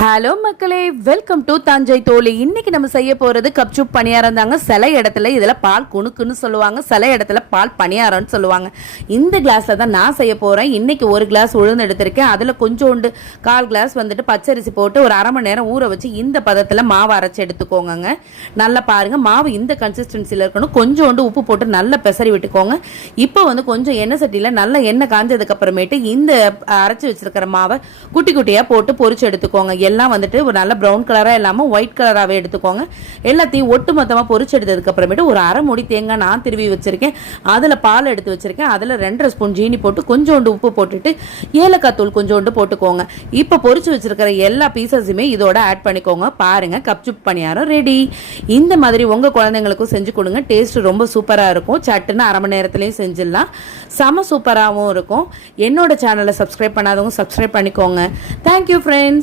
Hello மக்களே, welcome to Thanjai தோழி. இன்னைக்கு நம்ம செய்ய போறது கப்சூப் பணியாரம் தாங்க. சில இடத்துல இதுல பால் குணுக்குன்னு சொல்லுவாங்க, சில இடத்துல பால் பணியாரம்னு சொல்லுவாங்க. இந்த கிளாஸ்ல தான் நான் செய்ய போறேன். இன்னைக்கு ஒரு கிளாஸ் உளுந்து எடுத்திருக்கேன். அதுல கொஞ்சோண்டு 1/4 கிளாஸ் வந்துட்டு பச்சரிசி போட்டு ஒரு அரை மணி நேரம் ஊற வச்சு இந்த பதத்துல மாவு அரைச்சி எடுத்துக்கோங்க. நல்லா பாருங்க, மாவு இந்த கன்சிஸ்டன்சில இருக்கணும். கொஞ்சோண்டு உப்பு போட்டு நல்லா பெசரி விட்டுக்கோங்க. இப்போ வந்து கொஞ்சம் எண்ணெய் சட்டியில நல்லா எண்ணெய் காஞ்சதுக்கு அப்புறமேட்டு இந்த அரைச்சி வச்சிருக்கிற மாவை குட்டி குட்டியா போட்டு பொரிச்சு எடுத்துக்கோங்க. எல்லாம் வந்துட்டு ஒரு நல்ல ப்ரௌன் கலரா இல்லாம ஒயிட் கலராகவே எடுத்துக்கோங்க. எல்லாத்தையும் ஒட்டு மொத்தமாக பொரிச்சு எடுத்ததுக்கு அப்புறமேட்டு ஒரு அரை மூடி தேங்காய் நான் திருவி வச்சிருக்கேன். அதில் பால் எடுத்து வச்சிருக்கேன். அதில் 2.5 ஸ்பூன் ஜீனி போட்டு கொஞ்சோண்டு உப்பு போட்டுட்டு ஏலக்காய் தூள் கொஞ்சோண்டு போட்டுக்கோங்க. இப்போ பொரிச்சு வச்சிருக்கிற எல்லா பீசஸுமே இதோட ஆட் பண்ணிக்கோங்க. பாருங்க, கப்சூப் பணியாரம் ரெடி. இந்த மாதிரி உங்க குழந்தைங்களுக்கும் செஞ்சு கொடுங்க. டேஸ்ட் ரொம்ப சூப்பராக இருக்கும். சட்டுன்னு அரை மணி நேரத்துலையும் செஞ்சிடலாம். செம சூப்பராகவும் இருக்கும். என்னோட சேனலை சப்ஸ்கிரைப் பண்ணாதவங்க சப்ஸ்கிரைப் பண்ணிக்கோங்க. Thank you friends.